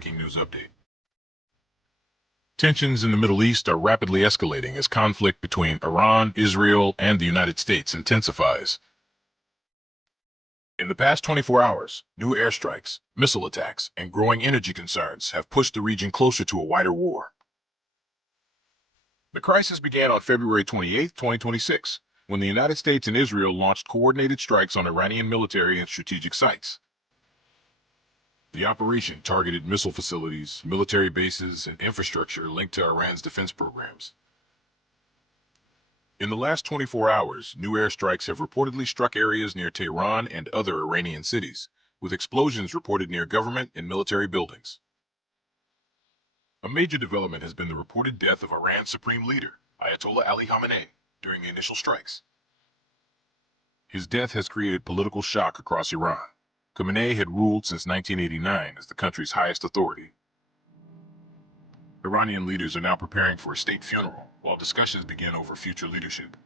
breaking news update. Tensions in the Middle East are rapidly escalating as conflict between Iran, Israel, and the United States intensifies. In the past 24 hours, new airstrikes, missile attacks, and growing energy concerns have pushed the region closer to a wider war. The crisis began on February 28, 2026, when the United States and Israel launched coordinated strikes on Iranian military and strategic sites. The operation targeted missile facilities, military bases, and infrastructure linked to Iran's defense programs. In the last 24 hours, new airstrikes have reportedly struck areas near Tehran and other Iranian cities, with explosions reported near government and military buildings. A major development has been the reported death of Iran's supreme leader, Ayatollah Ali Khamenei, during the initial strikes. His death has created political shock across Iran. Khamenei had ruled since 1989 as the country's highest authority. Iranian leaders are now preparing for a state funeral, while discussions begin over future leadership.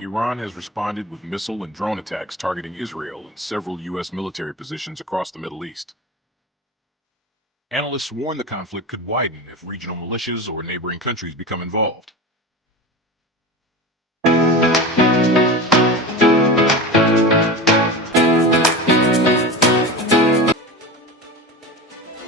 Iran has responded with missile and drone attacks targeting Israel and several U.S. military positions across the Middle East. Analysts warn the conflict could widen if regional militias or neighboring countries become involved.